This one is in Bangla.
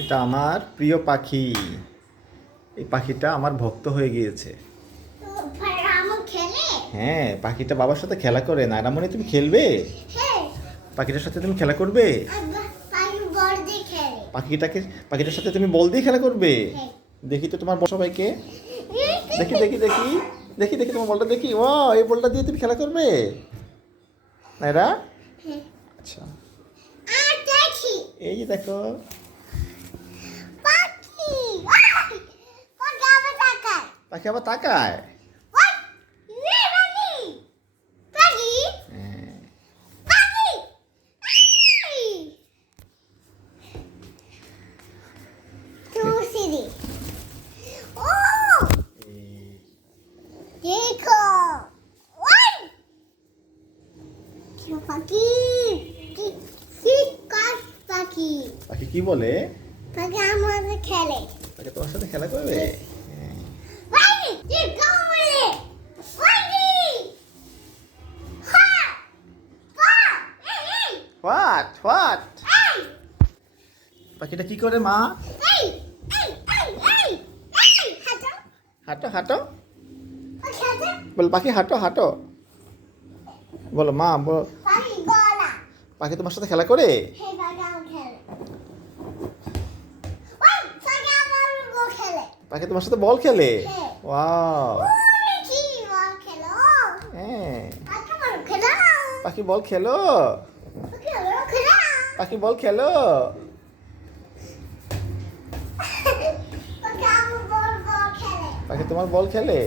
এটা আমার প্রিয় পাখি। এই পাখিটা আমার ভক্ত হয়ে গিয়েছে। হ্যাঁ, পাখিটা বাবার সাথে খেলা করে। নায়রামণি, তুমি খেলবে? পাখিটার সাথে তুমি খেলা করবে? পাখিটার সাথে তুমি বল দিয়ে খেলা করবে? দেখি তো তোমার সবাইকে। দেখি দেখি দেখি দেখি দেখি তোমার বলটা দেখি। ও, এই বলটা দিয়ে তুমি খেলা করবে নায়রা? আচ্ছা, এই যে দেখো। পাখি আবার তাকায়। পাখি কি বলে? পাখি আমাদের খেলে। পাখি তোমার সাথে খেলা করবে? What what? পাখিটা কি করে মা? হাঁটো হাঁটো বল, পাখি হাঁটো হাঁটো বলো মা। পাখি তোমার সাথে খেলা করে? পাখি তোমার সাথে বল খেলে? ওয়াও, হ্যাঁ। পাখি বল খেলো। পাখি বল খেলো। পাখি তোমার বল খেলে?